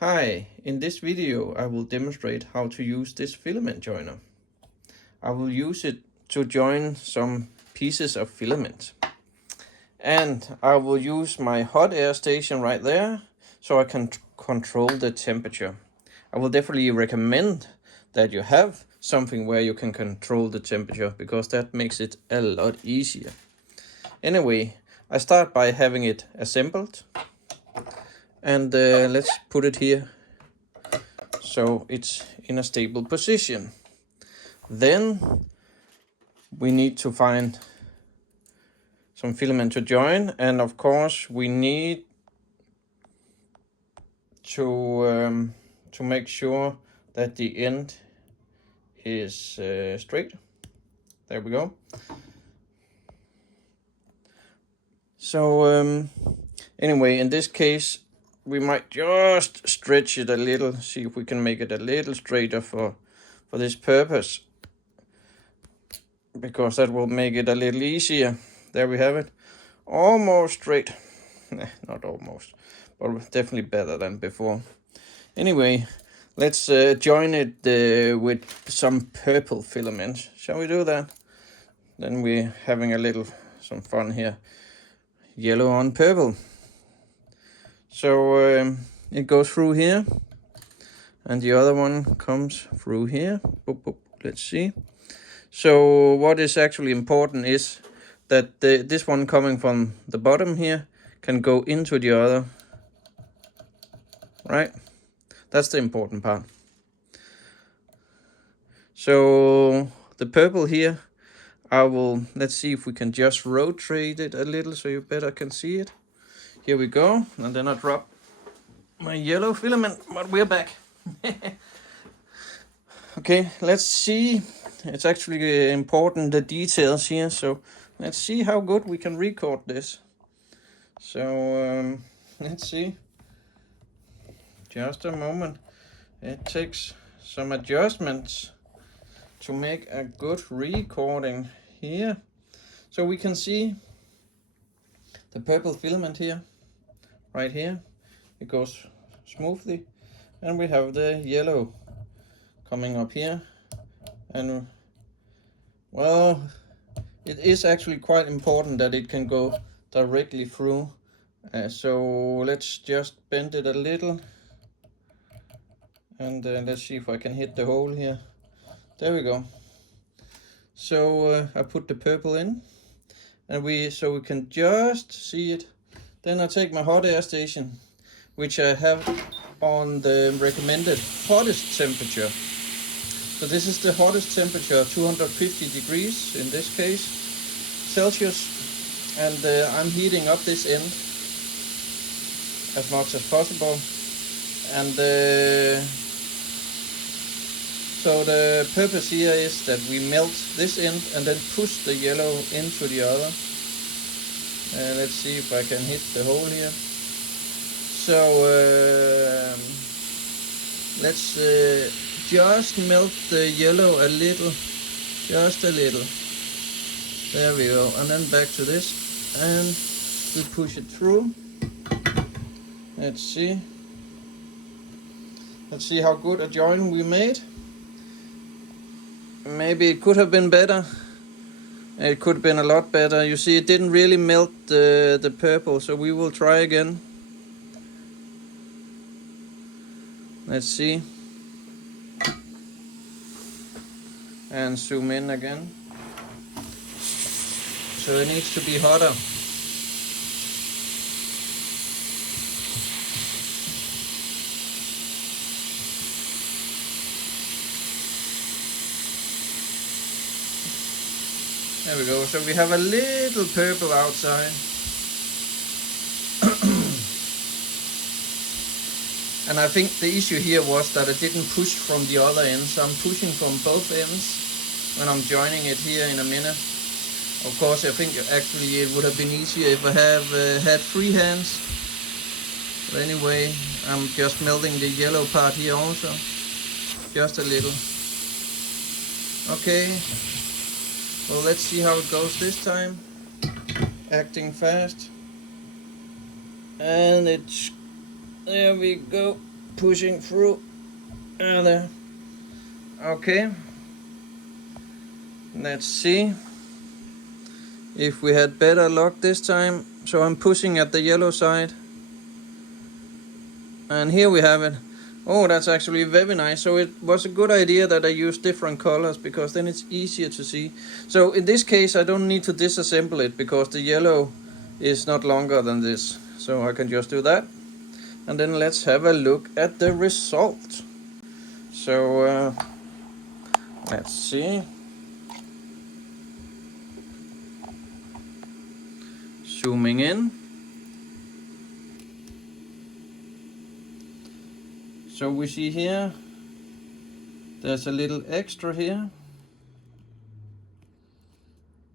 Hi, in this video I will demonstrate how to use this filament joiner. I will use it to join some pieces of filament. And I will use my hot air station right there so I can control the temperature. I will definitely recommend that you have something where you can control the temperature because that makes it a lot easier. Anyway, I start by having it assembled. And let's put it here so it's in a stable position. Then we need to find some filament to join, and of course we need to make sure that the end is straight. There we go. So anyway, in this case we might just stretch it a little, see if we can make it a little straighter for this purpose, because that will make it a little easier. There we have it, almost straight. Not almost, but definitely better than before. Anyway, let's join it with some purple filament. Shall we do that? Then we're having some fun here. Yellow on purple. So it goes through here, and the other one comes through here. Boop, boop. Let's see. So what is actually important is that this one coming from the bottom here can go into the other, right? That's the important part. So the purple here, let's see if we can just rotate it a little so you better can see it. Here we go, and then I drop my yellow filament, but we're back. Okay, let's see. It's actually important, the details here, so let's see how good we can record this. So let's see. Just a moment. It takes some adjustments to make a good recording here. So we can see the purple filament here, right here. It goes smoothly, and we have the yellow coming up here. And well, it is actually quite important that it can go directly through. So let's just bend it a little, and let's see if I can hit the hole here. There we go. So I put the purple in, and so we can just see it. Then I take my hot air station, which I have on the recommended hottest temperature. So this is the hottest temperature, 250 degrees in this case, Celsius, and I'm heating up this end as much as possible. And so the purpose here is that we melt this end and then push the yellow into the other. Let's see if I can hit the hole here. So let's just melt the yellow a little, just a little. There we go, and then back to this, and we push it through. Let's see how good a join we made. Maybe it could have been better. It could have been a lot better. You see, it didn't really melt the purple, so we will try again. Let's see. And zoom in again. So it needs to be hotter. There we go. So we have a little purple outside. And I think the issue here was that it didn't push from the other end. So I'm pushing from both ends when I'm joining it here in a minute. Of course, I think actually it would have been easier if I have had free hands. But anyway, I'm just melting the yellow part here also. Just a little. Okay. Well, let's see how it goes this time. Acting fast. And there we go. pushing through. There. Okay. Let's see if we had better luck this time. So I'm pushing at the yellow side. And here we have it. Oh, that's actually very nice. So it was a good idea that I used different colors, because then it's easier to see. So in this case, I don't need to disassemble it, because the yellow is not longer than this. So I can just do that. And then let's have a look at the result. So let's see. Zooming in. So we see here, there's a little extra here,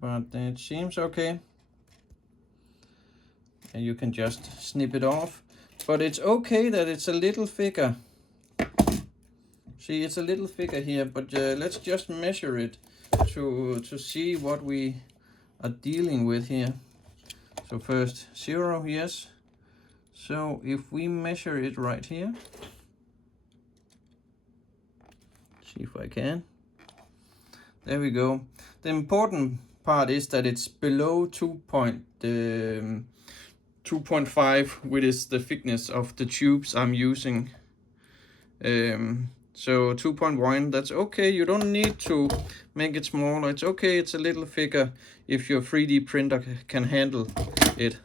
but it seems okay. And you can just snip it off. But it's okay that it's a little thicker. See, it's a little thicker here, but let's just measure it to see what we are dealing with here. So first 0, yes. So if we measure it right here, see if I can. There we go. The important part is that it's below 2.5, which is the thickness of the tubes I'm using. So 2.1, that's okay. You don't need to make it smaller. It's okay, it's a little thicker if your 3D printer can handle it.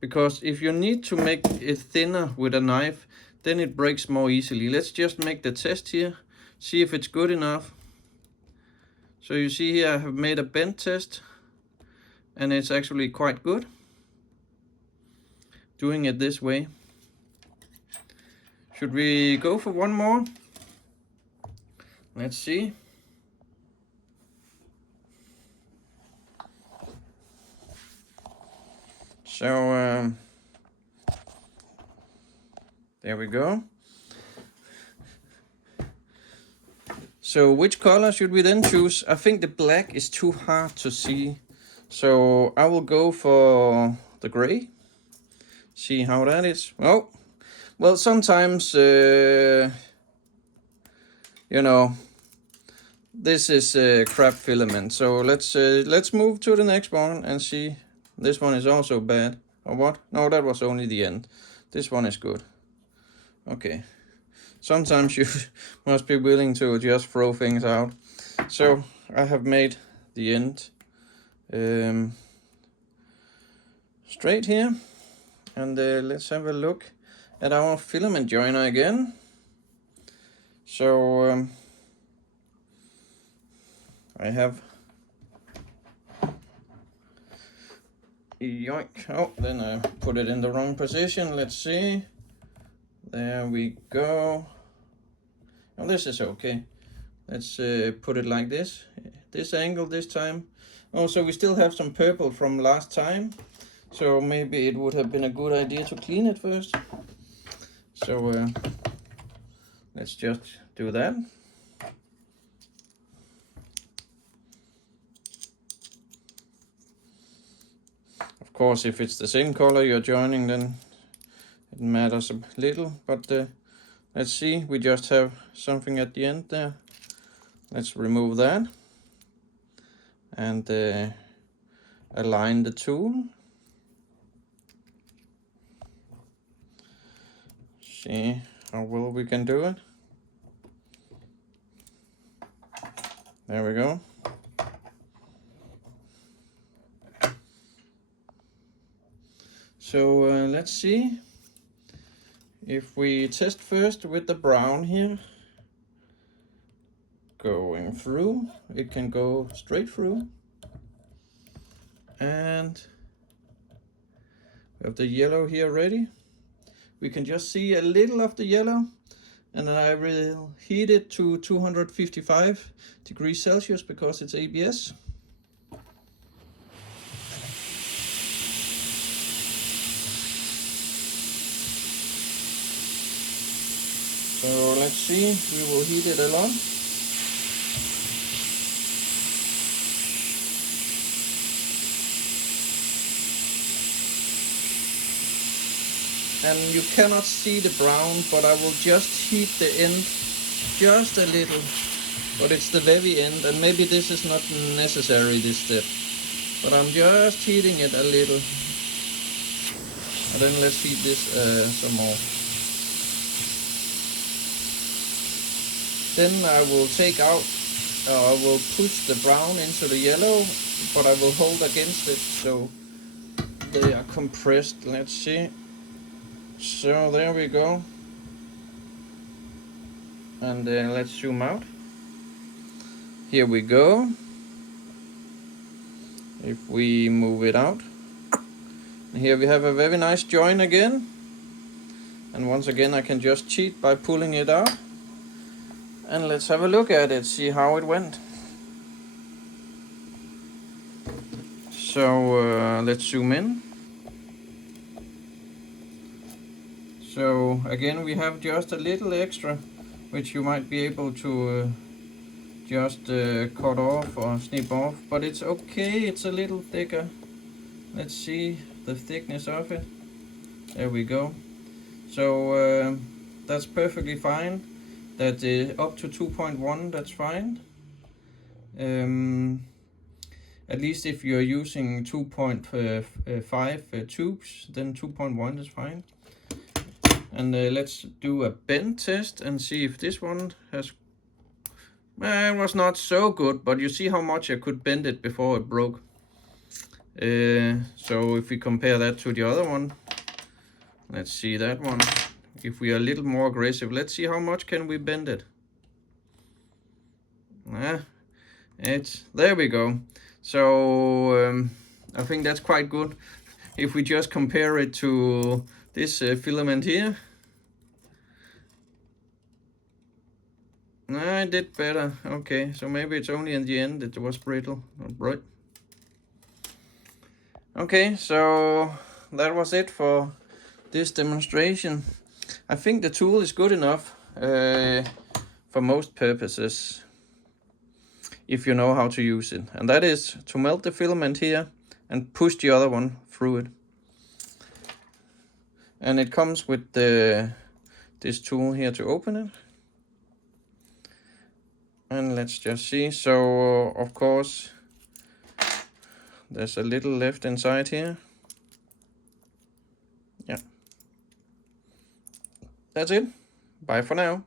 Because if you need to make it thinner with a knife, then it breaks more easily. Let's just make the test here, see if it's good enough. So you see here I have made a bend test, and it's actually quite good doing it this way. Should we go for one more? Let's see. So there we go. So which color should we then choose? I think the black is too hard to see. So I will go for the gray. See how that is. Oh, well, sometimes, you know, this is crap filament. So let's move to the next one and see. This one is also bad. Or what? No, that was only the end. This one is good. Okay. Sometimes you must be willing to just throw things out. So I have made the end straight here. And let's have a look at our filament joiner again. So I have, yoink. Oh, then I put it in the wrong position. Let's see. There we go. Oh, this is okay. Let's put it like this. This angle this time. Oh, so we still have some purple from last time. So maybe it would have been a good idea to clean it first. So let's just do that. Of course, if it's the same color you're joining, then it matters a little. But let's see, we just have something at the end there. Let's remove that and align the tool. See how well we can do it. There we go. So let's see if we test first with the brown here. Going through, it can go straight through. And we have the yellow here ready. We can just see a little of the yellow, and I will heat it to 255 degrees Celsius because it's ABS. So let's see, we will heat it a lot. and you cannot see the brown, but I will just heat the end just a little, but it's the very end, and maybe this is not necessary, this step, but I'm just heating it a little. And then let's heat this some more. Then I will take out, I will push the brown into the yellow, but I will hold against it so they are compressed. Let's see. So there we go. And let's zoom out. Here we go. If we move it out. And here we have a very nice join again. And once again I can just cheat by pulling it out. And let's have a look at it, see how it went. So let's zoom in. So again we have just a little extra, which you might be able to just cut off or snip off, but it's okay, it's a little thicker. Let's see the thickness of it. There we go. So that's perfectly fine. That up to 2.1, that's fine. At least if you're using 2.5 tubes, then 2.1 is fine. And let's do a bend test and see if this one has... it was not so good, but you see how much I could bend it before it broke. So if we compare that to the other one, let's see that one. If we are a little more aggressive, let's see how much can we bend it. There we go. So I think that's quite good. If we just compare it to this filament here, I did better. Okay, so maybe it's only in the end it was brittle. Right. Okay, so that was it for this demonstration. I think the tool is good enough for most purposes, if you know how to use it. And that is to melt the filament here and push the other one through it. And it comes with this tool here to open it. And let's just see. So of course there's a little left inside here. Yeah. That's it. Bye for now.